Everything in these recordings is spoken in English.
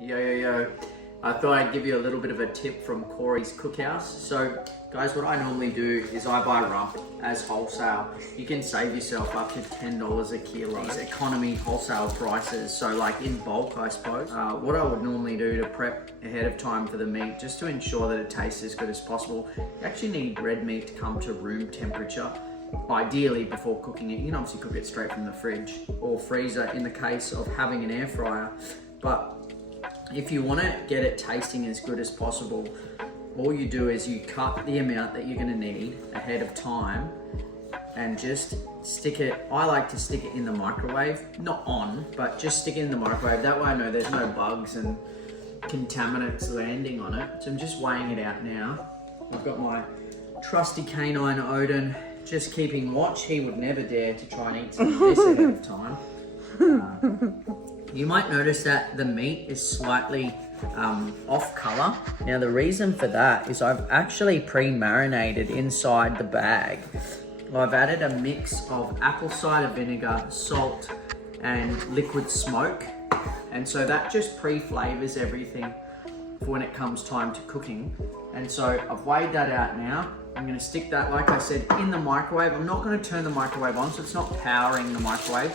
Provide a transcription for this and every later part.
Yo. I thought I'd give you a little bit of a tip from Corey's Cookhouse. So guys, what I normally do is I buy rump as wholesale. You can save yourself up to $10 a kilo. These economy wholesale prices. So like in bulk, I suppose. What I would normally do to prep ahead of time for the meat, just to ensure that it tastes as good as possible, you actually need red meat to come to room temperature. Ideally before cooking it. You can obviously cook it straight from the fridge or freezer in the case of having an air fryer. But if you want to get it tasting as good as possible, all you do is you cut the amount that you're going to need ahead of time and just stick it. I like to stick it in the microwave, not on, but just stick it in the microwave. That way I know there's no bugs and contaminants landing on it. So I'm just weighing it out now. I've got my trusty canine Odin just keeping watch. He would never dare to try and eat some of this ahead of time. You might notice that the meat is slightly off color. Now the reason for that is I've actually pre-marinated inside the bag. I've added a mix of apple cider vinegar, salt, and liquid smoke. And so that just pre-flavors everything for when it comes time to cooking. And so I've weighed that out now. I'm gonna stick that, like I said, in the microwave. I'm not gonna turn the microwave on, so it's not powering the microwave,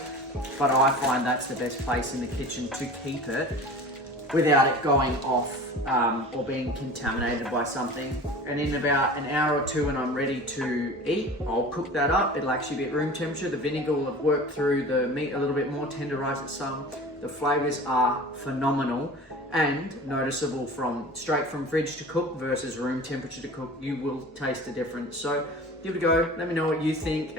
but I find that's the best place in the kitchen to keep it without it going off or being contaminated by something. And in about an hour or two when I'm ready to eat, I'll cook that up. It'll actually be at room temperature. The vinegar will have worked through the meat a little bit more, tenderized it some. The flavors are phenomenal and noticeable from straight from fridge to cook versus room temperature to cook. You will taste the difference. So give it a go. Let me know what you think.